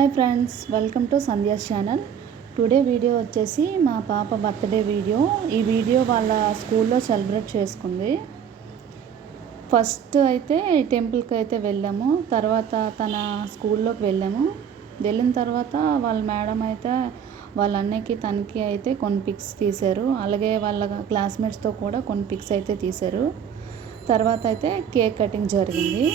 Hi friends, welcome to Sandhya's channel. Today video వచ్చేసి మా పాప బర్త్డే వీడియో. ఈ వీడియో వాళ్ళ స్కూల్లో సెలబ్రేట్ చేసుకుంది. ఫస్ట్ అయితే టెంపుల్కి అయితే వెళ్ళాము, తర్వాత తన స్కూల్లోకి వెళ్ళాము. వెళ్ళిన తర్వాత వాళ్ళ మేడం అయితే వాళ్ళ అన్నయ్యకి తనకి అయితే కొన్ని పిక్స్ తీశారు. అలాగే వాళ్ళ క్లాస్మేట్స్తో కూడా కొన్ని పిక్స్ అయితే తీశారు. తర్వాత అయితే కేక్ కటింగ్ జరిగింది.